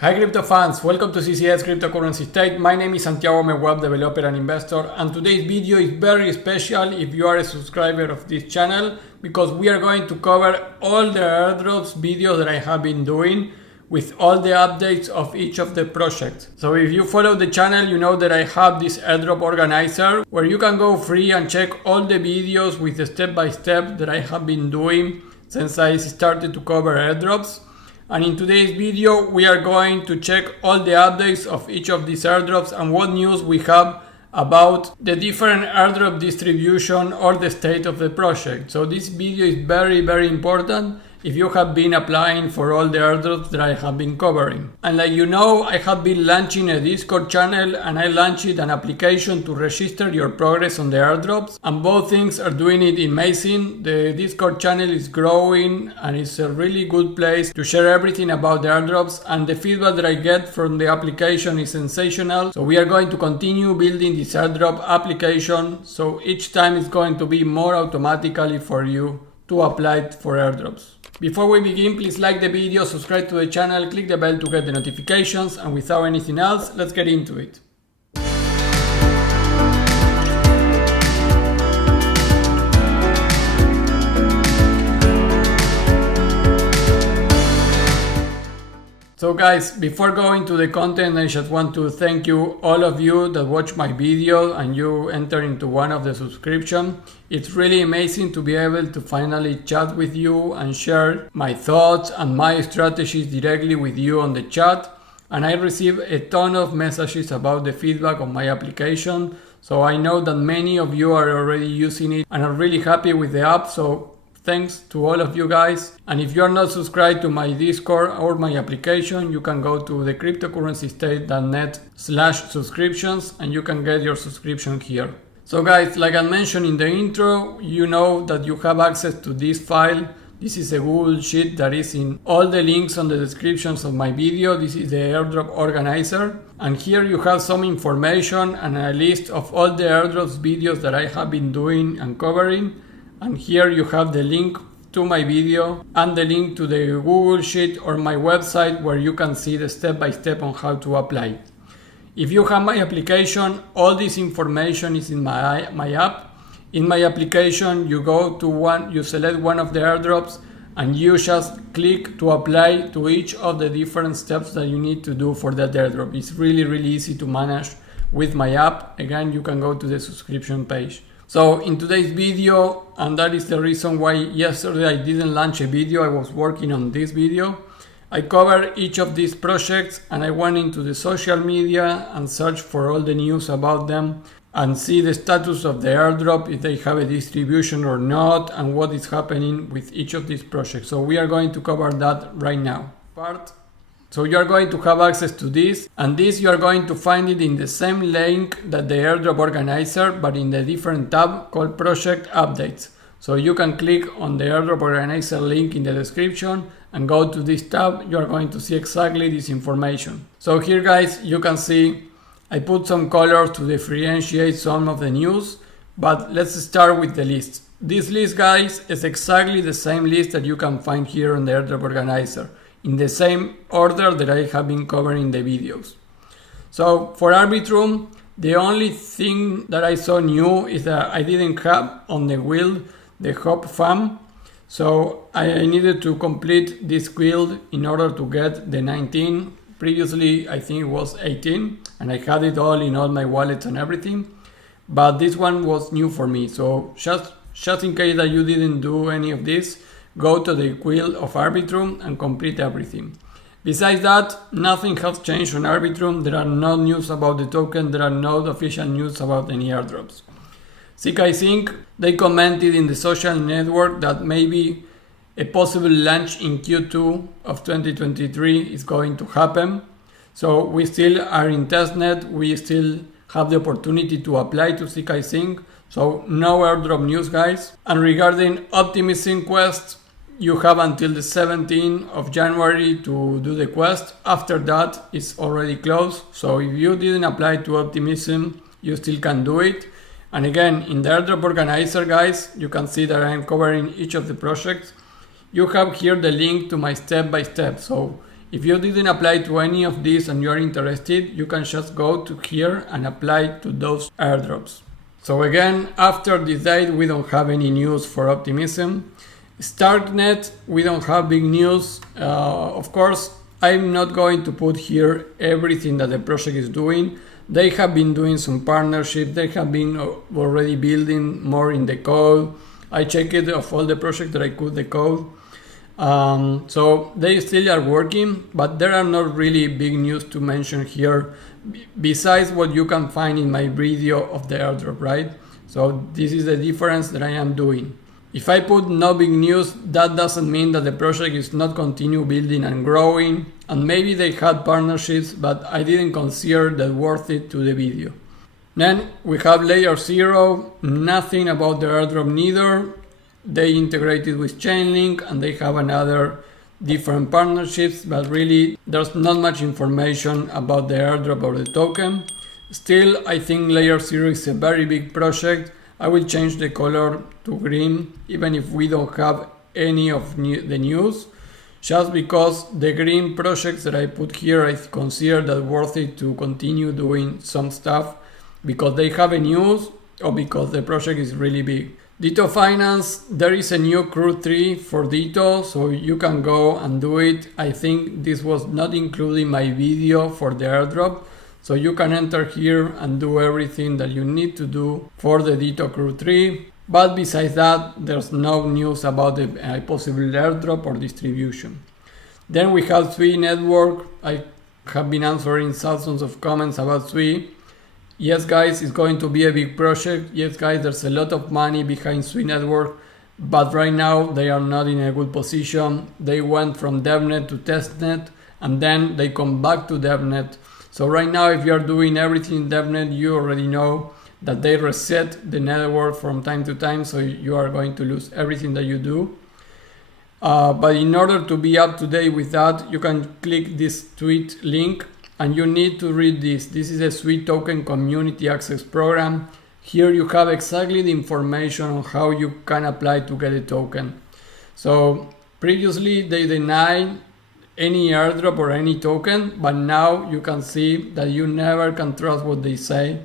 Hi crypto fans, welcome to CCS Cryptocurrency State. My name is Santiago, I'm a web developer and investor, and today's video is very special if you are a subscriber of this channel, because we are going to cover all the airdrops videos that I have been doing with all the updates of each of the projects. So if you follow the channel, you know that I have this Airdrop Organizer where you can go free and check all the videos with the step-by-step that I have been doing since I started to cover airdrops. And in today's video, we are going to check all the updates of each of these airdrops and what news we have about the different airdrop distribution or the state of the project. So this video is very important if you have been applying for all the airdrops that I have been covering. And like you know, I have been launching a Discord channel and I launched an application to register your progress on the airdrops, and both things are doing it amazing. The Discord channel is growing and it's a really good place to share everything about the airdrops, and the feedback that I get from the application is sensational. So we are going to continue building this airdrop application, so each time it's going to be more automatically for you to apply for airdrops. Before we begin, please like the video, subscribe to the channel, click the bell to get the notifications, and without anything else, let's get into it. So guys, before going to the content, I just want to thank you, all of you that watch my video and you enter into one of the subscription. It's really amazing to be able to finally chat with you and share my thoughts and my strategies directly with you on the chat. And I receive a ton of messages about the feedback of my application. So I know that many of you are already using it and are really happy with the app. So thanks to all of you guys. And if you are not subscribed to my Discord or my application, you can go to the cryptocurrencystate.net/subscriptions and you can get your subscription here. So guys, like I mentioned in the intro, you know that you have access to this file. This is a Google Sheet that is in all the links on the descriptions of my video. This is the Airdrop Organizer. And here you have some information and a list of all the airdrops videos that I have been doing and covering. And here you have the link to my video and the link to the Google Sheet or my website where you can see the step-by-step on how to apply. If you have my application, all this information is in my app. In my application, you go to you select one of the airdrops and you just click to apply to each of the different steps that you need to do for that airdrop. It's really easy to manage with my app. Again, you can go to the subscription page. So in today's video, and that is the reason why yesterday I didn't launch a video, I was working on this video. I covered each of these projects and I went into the social media and searched for all the news about them and see the status of the airdrop, if they have a distribution or not, and what is happening with each of these projects. So we are going to cover that right now. So you are going to have access to this, and this you are going to find it in the same link that the Airdrop Organizer, but in the different tab called Project Updates. So you can click on the Airdrop Organizer link in the description and go to this tab. You are going to see exactly this information. So here guys, you can see I put some colors to differentiate some of the news, but let's start with the list. This list guys is exactly the same list that you can find here on the Airdrop Organizer, in the same order that I have been covering the videos. So for Arbitrum, the only thing that I saw new is that I didn't have on the guild the hop farm. So I needed to complete this guild in order to get the 19. Previously, I think it was 18, and I had it all in all my wallets and everything. But this one was new for me. So just in case that you didn't do any of this, go to the guild of Arbitrum and complete everything. Besides that, nothing has changed on Arbitrum. There are no news about the token. There are no official news about any airdrops. Zksync, they commented in the social network that maybe a possible launch in Q2 of 2023 is going to happen. So we still are in testnet. We still have the opportunity to apply to Zksync. So no airdrop news guys. And regarding Optimism quest, you have until the 17th of January to do the quest. After that, it's already closed. So if you didn't apply to Optimism, you still can do it. And again, in the Airdrop Organizer, guys, you can see that I'm covering each of the projects. You have here the link to my step-by-step. So If you didn't apply to any of these and you are interested, you can just go to here and apply to those airdrops. So again, after this date, we don't have any news for Optimism. Starknet, we don't have big news. Of course, I'm not going to put here everything that the project is doing. They have been doing some partnerships. They have been already building more in the code. I checked it of all the projects that I could the code. So they still are working, but there are not really big news to mention here besides what you can find in my video of the airdrop, right? So this is the difference that I am doing. If I put no big news, that doesn't mean that the project is not continue building and growing, and maybe they had partnerships, but I didn't consider that worth it to the video. Then we have layer 0, nothing about the airdrop neither. They integrated with Chainlink and they have another different partnerships, but really there's not much information about the airdrop or the token. Still, I think layer 0 is a very big project. I will change the color to green, even if we don't have any of the news, just because the green projects that I put here, I consider that worth it to continue doing some stuff because they have a news or because the project is really big. Ditto Finance, there is a new crew 3 for Ditto, so you can go and do it. I think this was not included in my video for the airdrop. So you can enter here and do everything that you need to do for the Ditto Crew 3. But besides that, there's no news about the possible airdrop or distribution. Then we have Sui Network. I have been answering thousands of comments about Sui. Yes guys, it's going to be a big project. Yes guys, there's a lot of money behind Sui Network. But right now they are not in a good position. They went from DevNet to testnet and then they come back to DevNet. So right now, if you are doing everything in DevNet, you already know that they reset the network from time to time, so you are going to lose everything that you do. But in order to be up to date with that, you can click this tweet link and you need to read this. This is a Sui Token Community Access Program. Here you have exactly the information on how you can apply to get a token. So previously they denied any airdrop or any token, but now you can see that you never can trust what they say.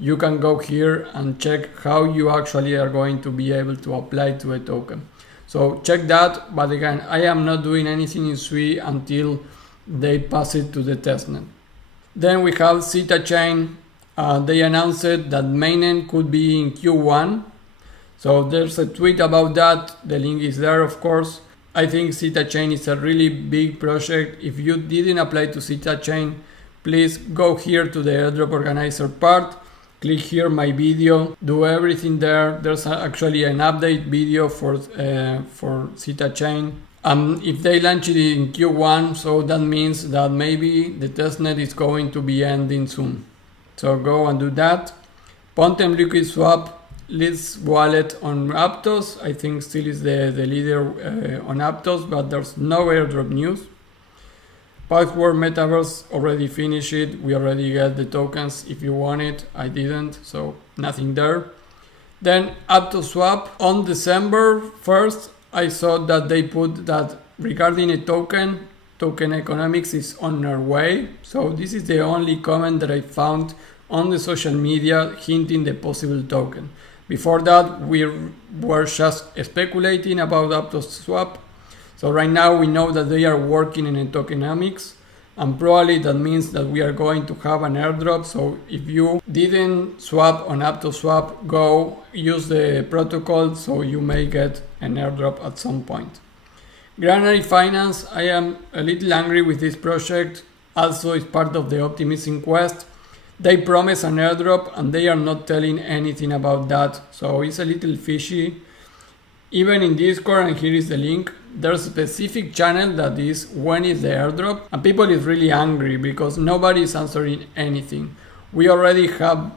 You can go here and check how you actually are going to be able to apply to a token. So check that, but again, I am not doing anything in Sui until they pass it to the testnet. Then we have Zeta Chain. They announced that mainnet could be in Q1. So there's a tweet about that. The link is there, of course. I think Zeta Chain is a really big project. If you didn't apply to Zeta Chain, please go here to the Airdrop Organizer part, click here my video, do everything there. There's actually an update video for Zeta Chain. If they launch it in Q1, so that means that maybe the testnet is going to be ending soon. So go and do that. Pontem Liquid Swap leads wallet on Aptos. I think still is the leader on Aptos, but there's no airdrop news. Password Metaverse already finished it. We already got the tokens if you want it. I didn't, so nothing there. Then Aptos Swap on December 1st, I saw that they put that regarding a token economics is on their way. So this is the only comment that I found on the social media hinting the possible token. Before that, we were just speculating about Aptos Swap. So right now we know that they are working in a tokenomics, and probably that means that we are going to have an airdrop. So if you didn't swap on Aptos Swap, go use the protocol so you may get an airdrop at some point. Granary Finance, I am a little angry with this project. Also, it's part of the Optimism quest. They promise an airdrop and they are not telling anything about that. So it's a little fishy. Even in Discord, and here is the link, there's a specific channel that is when is the airdrop, and people is really angry because nobody is answering anything. We already have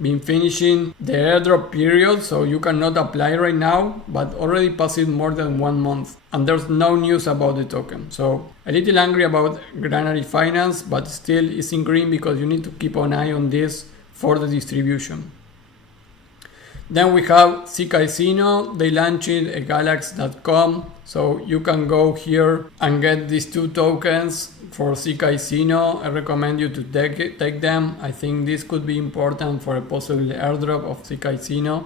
been finishing the airdrop period, so you cannot apply right now, but already passed more than 1 month and there's no news about the token. So a little angry about Granary Finance, but still it's in green because you need to keep an eye on this for the distribution. Then we have Zksync. They launched a galaxy.com, so you can go here and get these 2 tokens for Zksync. I recommend you to take them. I think this could be important for a possible airdrop of Zksync.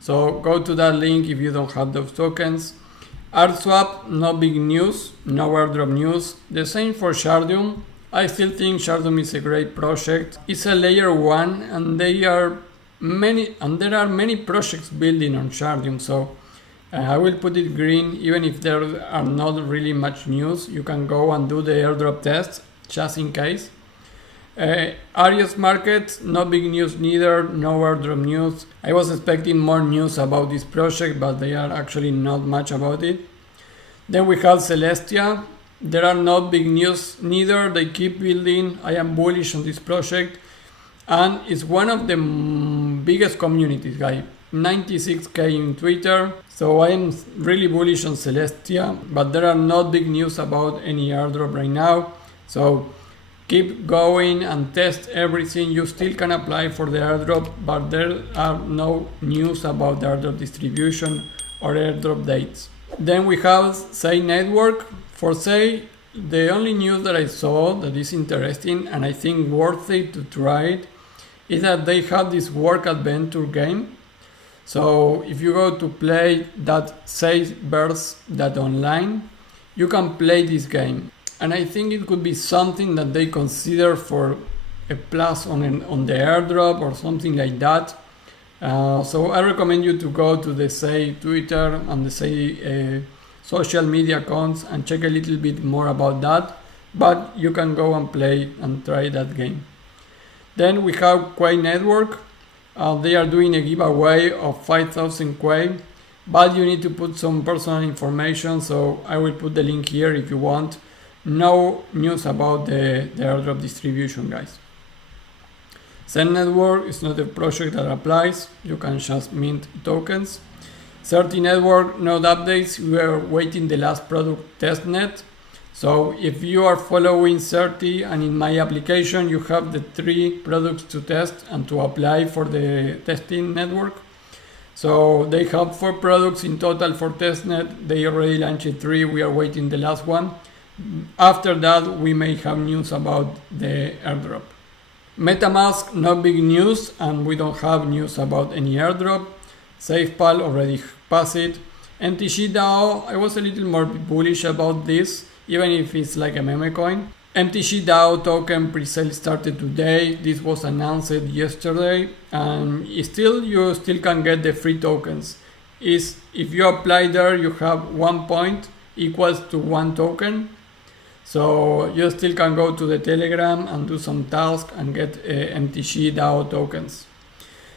So go to that link if you don't have those tokens. ArtSwap, no big news, no airdrop news. The same for Shardum. I still think Shardum is a great project. It's a layer 1 and there are many projects building on Shardum, so I will put it green even if there are not really much news. You can go and do the airdrop test just in case. Arias Market, no big news neither, no airdrop news. I was expecting more news about this project, but they are actually not much about it. Then we have Celestia. There are not big news neither. They keep building. I am bullish on this project, and it's one of the biggest communities, guys. 96k in Twitter. So I am really bullish on Celestia, but there are not big news about any airdrop right now. So keep going and test everything. You still can apply for the airdrop, but there are no news about the airdrop distribution or airdrop dates. Then we have Say Network. For Say, the only news that I saw that is interesting and I think worth it to try it is that they have this work adventure game. So if you go to play.sayverse.online, you can play this game. And I think it could be something that they consider for a plus on the airdrop or something like that. So I recommend you to go to the Say Twitter and the Say social media accounts and check a little bit more about that. But you can go and play and try that game. Then we have Quay Network. They are doing a giveaway of 5,000 Quay, but you need to put some personal information, so I will put the link here if you want. No news about the airdrop distribution, guys. Zen Network is not a project that applies. You can just mint tokens. 30 Network, node updates. We are waiting the last product testnet. So if you are following 30 and in my application you have the 3 products to test and to apply for the testing network. So they have 4 products in total for testnet. They already launched 3. We are waiting the last one. After that we may have news about the airdrop. MetaMask, no big news, and we don't have news about any airdrop. SafePal already passed it. MTG DAO, I was a little more bullish about this, even if it's like a meme coin. MTG DAO token pre-sale started today. This was announced yesterday, and you still can get the free tokens. If you apply there, you have 1 point equals to 1 token. So you still can go to the Telegram and do some tasks and get MTG DAO tokens.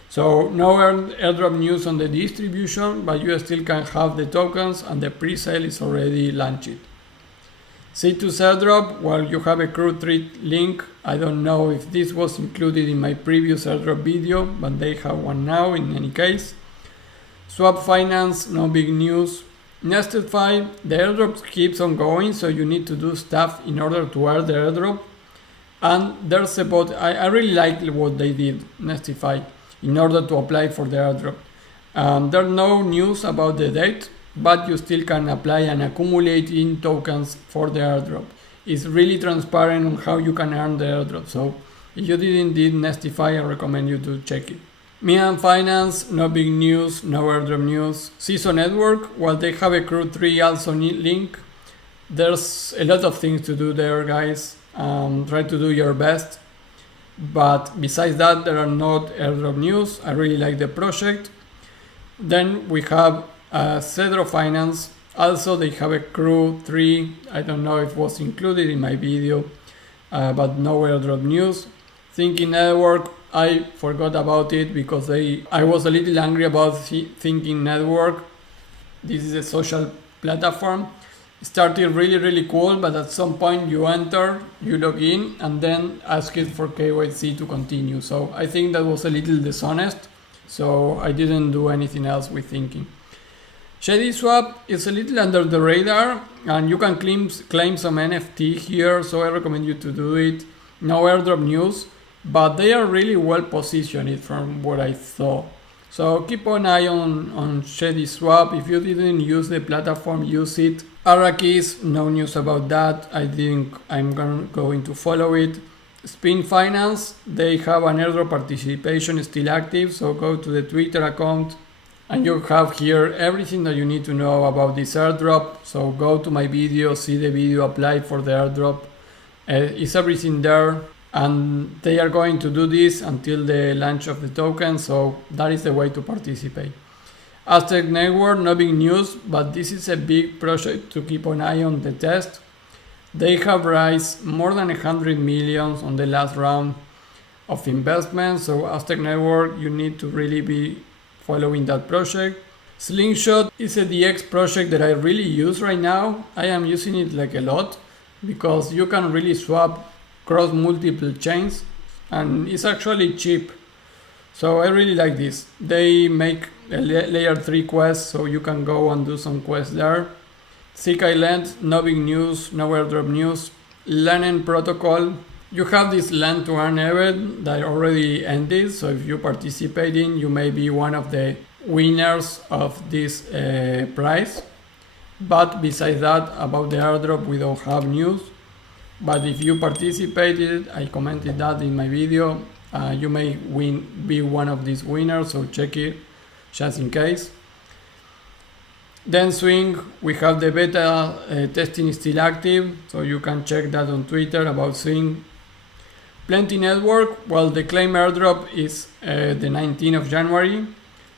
So no airdrop news on the distribution, but you still can have the tokens and the pre-sale is already launched. C2's airdrop, well, you have a crew 3 link. I don't know if this was included in my previous airdrop video, but they have one now in any case. Swap Finance, no big news. Nestify, the airdrop keeps on going, so you need to do stuff in order to earn the airdrop. And there's a bot, I really like what they did, Nestify, in order to apply for the airdrop. There's no news about the date, but you still can apply and accumulate in tokens for the airdrop. It's really transparent on how you can earn the airdrop, so if you didn't Nestify, I recommend you to check it. Mian Finance, no big news, no airdrop news. CISO Network, well, they have a crew 3 also link. There's a lot of things to do there, guys. Try to do your best. But besides that, there are not airdrop news. I really like the project. Then we have Cedro Finance. Also, they have a crew 3. I don't know if it was included in my video, but no airdrop news. Thinking Network, I forgot about it because I was a little angry about Thinking Network. This is a social platform. It started really cool, but at some point you enter, you log in, and then ask it for KYC to continue. So I think that was a little dishonest. So I didn't do anything else with Thinking. ShadySwap is a little under the radar, and you can claim some NFT here. So I recommend you to do it. No airdrop news, but they are really well positioned from what I saw. So keep an eye on Shady Swap. If you didn't use the platform, use it. Arrakis, no news about that. I think I'm going to follow it. Spin Finance, they have an airdrop participation still active, so go to the Twitter account and you have here everything that you need to know about this airdrop. So go to my video, see the video, apply for the airdrop. It's everything there, and they are going to do this until the launch of the token, so that is the way to participate. Aztec Network, no big news, but this is a big project to keep an eye on the test. They have raised more than 100 million on the last round of investment, so Aztec Network, you need to really be following that project. Slingshot is a DX project that I really use right now. I am using it like a lot because you can really swap across multiple chains and it's actually cheap. So I really like this. They make a layer 3 quest, so you can go and do some quests there. Zk Island, no big news, no airdrop news. Lenin Protocol, you have this land to earn event that already ended, so if you participate in, you may be one of the winners of this prize. But besides that, about the airdrop, we don't have news. But if you participated, I commented that in my video, you may be one of these winners, so check it just in case. Then Swing, we have the beta testing still active, so you can check that on Twitter about Swing. Plenty Network, well, the claim airdrop is the 19th of January,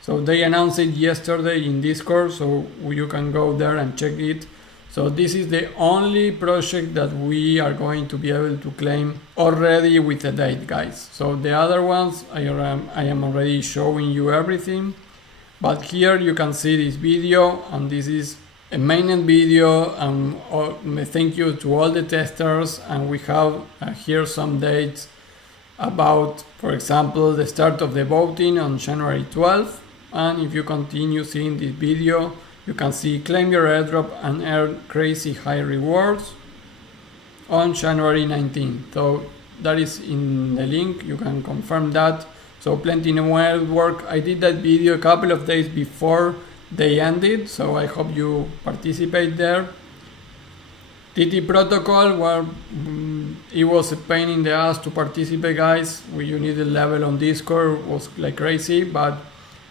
so they announced it yesterday in Discord, so you can go there and check it. So this is the only project that we are going to be able to claim already with a date, guys. So the other ones, I am already showing you everything. But here you can see this video, and this is a mainnet video, and thank you to all the testers, and we have here some dates about, for example, the start of the voting on January 12th, and if you continue seeing this video, you can see claim your airdrop and earn crazy high rewards on January 19th. So that is in the link, you can confirm that. So Plenty Network, I did that video a couple of days before they ended, so I hope you participate there. TT Protocol, well, it was a pain in the ass to participate, guys. You needed level on Discord, it was like crazy, but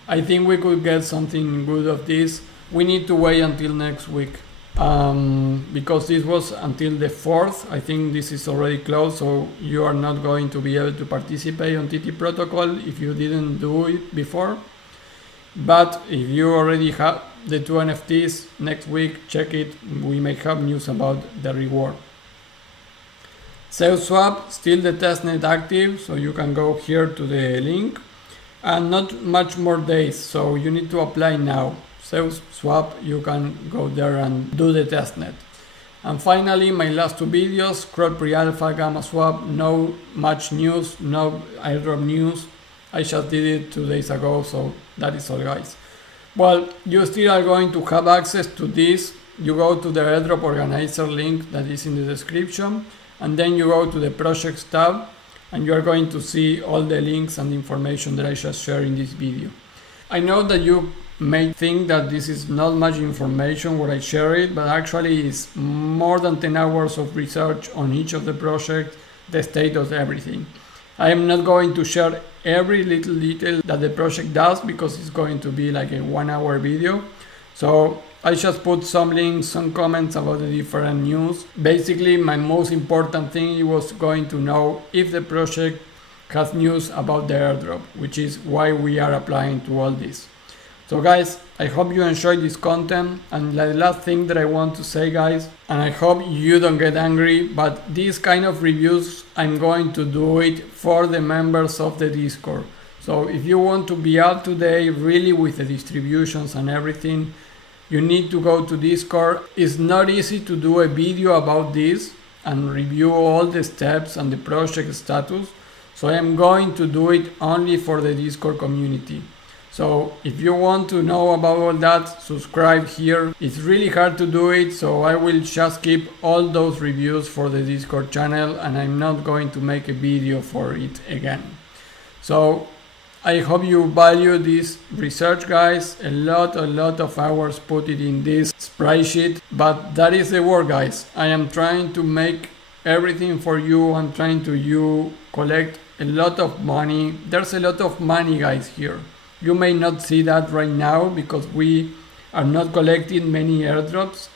I think we could get something good of this. We need to wait until next week, because this was until the 4th. I think this is already closed, so you are not going to be able to participate on TT Protocol if you didn't do it before. But if you already have the 2 NFTs, next week, check it. We may have news about the reward. Zeus Swap, still the testnet active, so you can go here to the link. And not much more days, so you need to apply now. Zeus Swap, you can go there and do the testnet. And finally, my last 2 videos, CROD Pre-Alpha, Gamma Swap, no much news, no airdrop news. I just did it 2 days ago, so that is all, guys. Well, you still are going to have access to this. You go to the Airdrop Organizer link that is in the description, and then you go to the Projects tab, and you are going to see all the links and information that I just shared in this video. I know that you may think that this is not much information what I share it, but actually it's more than 10 hours of research on each of the projects, the status, everything. I am not going to share every little detail that the project does because it's going to be like a 1-hour video. So I just put some links, some comments about the different news. Basically, my most important thing was going to know if the project has news about the airdrop, which is why we are applying to all this. So guys, I hope you enjoyed this content, and the last thing that I want to say, guys, and I hope you don't get angry, but these kind of reviews, I'm going to do it for the members of the Discord. So if you want to be up to date really with the distributions and everything, you need to go to Discord. It's not easy to do a video about this and review all the steps and the project status. So I am going to do it only for the Discord community. So if you want to know about all that, subscribe here. It's really hard to do it, so I will just keep all those reviews for the Discord channel, and I'm not going to make a video for it again. So I hope you value this research, guys. A lot of hours put it in this spreadsheet, but that is the work, guys. I am trying to make everything for you. I'm trying to collect a lot of money. There's a lot of money, guys, here. You may not see that right now because we are not collecting many airdrops,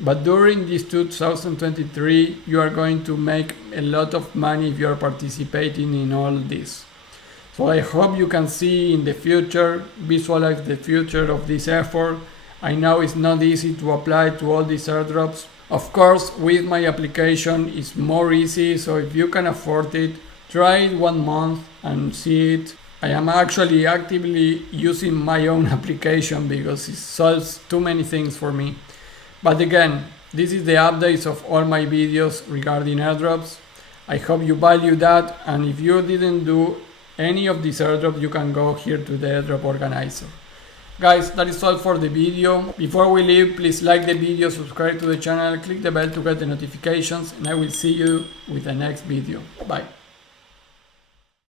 but during this 2023 you are going to make a lot of money if you are participating in all this. So I hope you can see in the future, visualize the future of this effort. I know it's not easy to apply to all these airdrops. Of course, with my application it's more easy, so if you can afford it, try it 1 month and see it. I am actually actively using my own application because it solves too many things for me. But again, this is the updates of all my videos regarding airdrops. I hope you value that, and if you didn't do any of these airdrops, you can go here to the Airdrop Organizer. Guys, that is all for the video. Before we leave, please like the video, subscribe to the channel, click the bell to get the notifications, and I will see you with the next video. Bye.